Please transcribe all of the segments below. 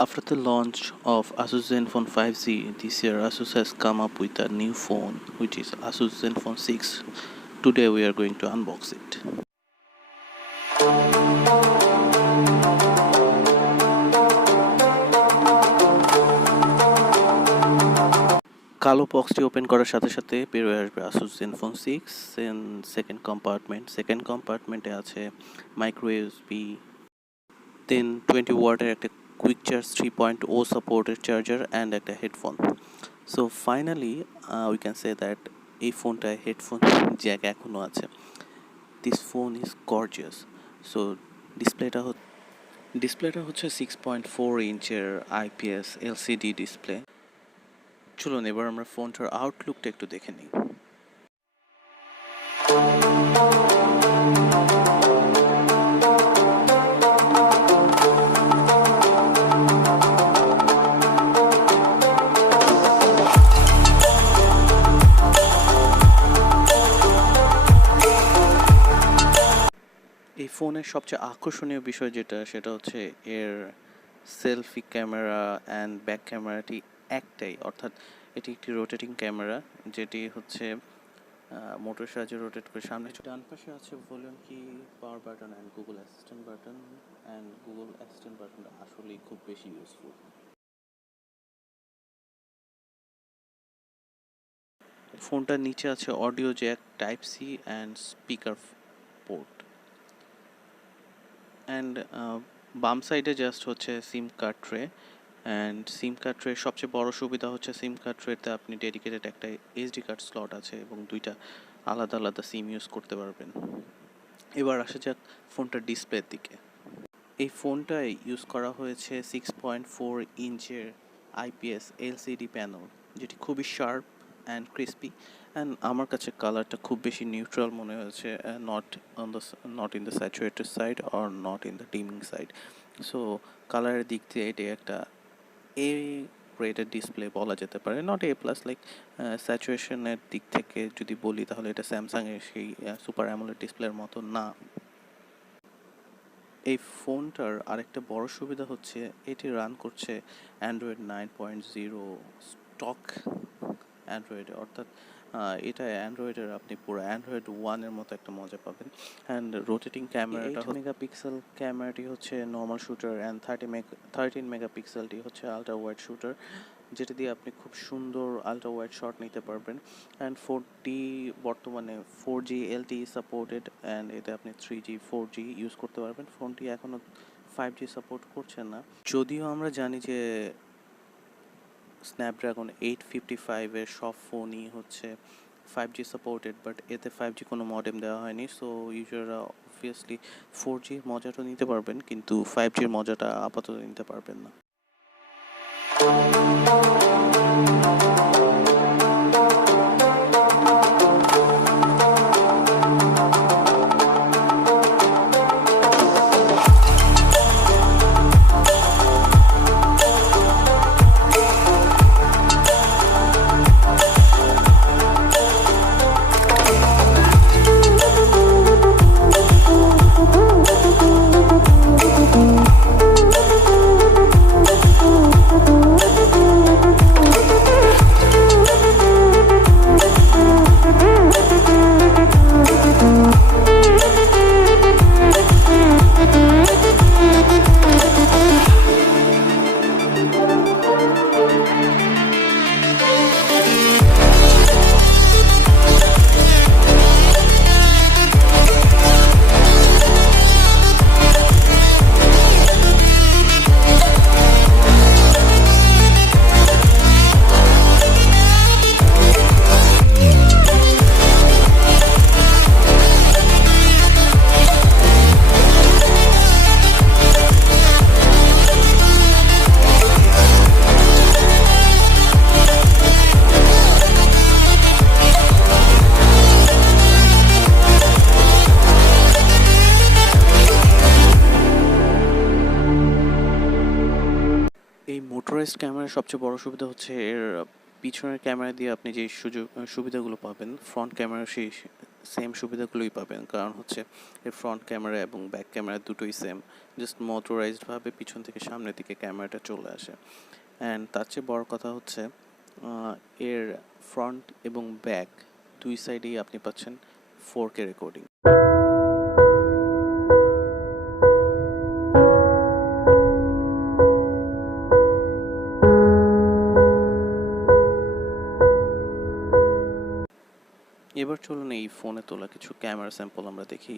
After the launch of Asus Zenfone 5G this year, Asus has come up with a new phone which is Asus Zenfone 6. Today we are going to unbox it. কালো বক্সটি open করার সাথে সাথে বের হয়ে আসবে Asus Zenfone 6 and second কম্পার্টমেন্টে আছে micro USB, then 20 ওয়াটের একটা quick charge 3.0 supported charger and একটা headphone. So finally we can say that এই ফোনটায় হেডফোন জ্যাক এখনও আছে। This phone is gorgeous. So ডিসপ্লেটা হচ্ছে 6.4 ইঞ্চের IPS LCD ডিসপ্লে। চলুন এবার আমরা ফোনটার আউটলুকটা একটু দেখে নিই। এই ফোনের সবচেয়ে আকর্ষণীয় বিষয় সেটা হচ্ছে এর সেলফি ক্যামেরা অ্যান্ড ব্যাক ক্যামেরাটি একটাই, অর্থাৎ এটি একটি রোটেটিং ক্যামেরা যেটি হচ্ছে মোটরের সাহায্যে রোটেট করে সামনে। ডান পাশে আছে volume key, power button and Google assistant button. Google assistant বাটনটা আসলেই খুব বেশি ইউজফুল। ফোনটার নিচে আছে audio jack, type C and speaker port. And বাম সাইডে জাস্ট হচ্ছে SIM card tray. And SIM card ট্রের সবচেয়ে বড় সুবিধা হচ্ছে সিম কার্ড ট্রেতে আপনি ডেডিকেটেড একটা SD কার্ড স্লট আছে এবং দুইটা আলাদা আলাদা সিম ইউজ করতে পারবেন। এবার আসা যাক ফোনটার ডিসপ্লের দিকে। এই ফোনটায় ইউজ করা হয়েছে 6.4 ইঞ্চের IPS LCD প্যানেল, যেটি খুবই শার্প অ্যান্ড ক্রিস্পি। অ্যান্ড আমার কাছে কালারটা খুব বেশি নিউট্রাল মনে হয়েছে, not in the saturated side or not in the dimming side. So কালারের দিক দিয়ে এটি একটা A গ্রেডের ডিসপ্লে বলা যেতে পারে, নট A প্লাস। লাইক স্যাচুরেশনের দিক থেকে যদি বলি তাহলে এটা স্যামসাংয়ের সেই সুপার অ্যামোলেড ডিসপ্লের মতো না। এই ফোনটার আরেকটা বড় সুবিধা হচ্ছে এটি রান করছে অ্যান্ড্রয়েড 9.0 স্টক অ্যান্ড্রয়েডে, অর্থাৎ এটা অ্যান্ড্রয়েডের আপনি পুরো অ্যান্ড্রয়েড 1-এর মতো একটা মজা পাবেন। অ্যান্ড রোটেটিং ক্যামেরাটা 8 মেগাপিক্সেল ক্যামেরাটি হচ্ছে নর্মাল শুটার, অ্যান্ড 13 মেগাপিক্সেলটি হচ্ছে আলট্রা ওয়াইড শুটার, যেটা দিয়ে আপনি খুব সুন্দর আলট্রা ওয়াইড শট নিতে পারবেন। অ্যান্ড বর্তমানে 4G LTE সাপোর্টেড, অ্যান্ড এতে আপনি 3G 4G ইউজ করতে পারবেন। ফোনটি এখনও 5G সাপোর্ট করছে না, যদিও আমরা জানি যে স্ন্যাপড্রাগন 855-এর সব ফোনই হচ্ছে 5G সাপোর্টেড, বাট এতে 5G কোনো মডেম দেওয়া হয়নি। সো ইউজাররা অবভিয়াসলি 4G মজাটা নিতে পারবেন, কিন্তু 5Gর মজাটা আপাতত নিতে পারবেন না। এই মোটরাইজড ক্যামেরার সবচেয়ে বড় সুবিধা হচ্ছে এর পিছনের ক্যামেরা দিয়ে আপনি যে সুবিধাগুলো পাবেন ফ্রন্ট ক্যামেরা সেই সেম সুবিধাগুলোই পাবেন, কারণ হচ্ছে এর ফ্রন্ট ক্যামেরা এবং ব্যাক ক্যামেরা দুটোই সেম, জাস্ট মোটরাইজডভাবে পিছন থেকে সামনের দিকে ক্যামেরাটা চলে আসে। অ্যান্ড তার চেয়ে বড় কথা হচ্ছে এর ফ্রন্ট এবং ব্যাক দুই সাইডেই আপনি পাচ্ছেন 4K রেকর্ডিং। এবার চলুন এই ফোনে তোলা কিছু ক্যামেরা স্যাম্পল আমরা দেখি।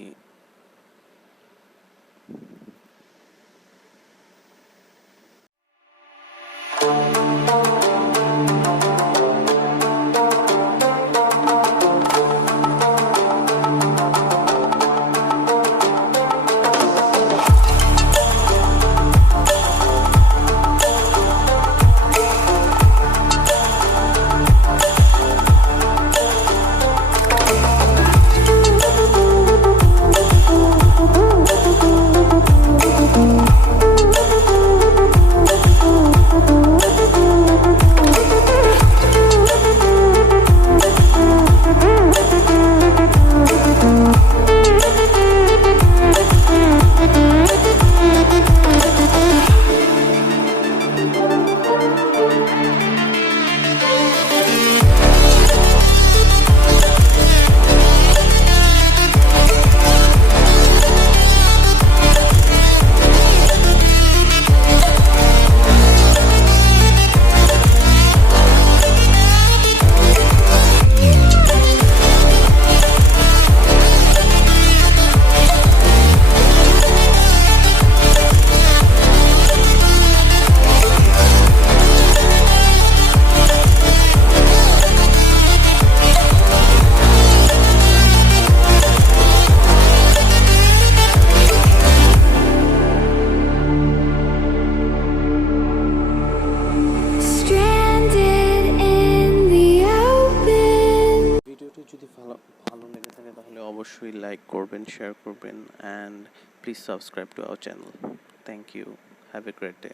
ভিডিওটি যদি ভালো ভালো লেগে থাকে তাহলে অবশ্যই লাইক করবেন, শেয়ার করবেন, and please subscribe to our channel. Thank you, have a great day.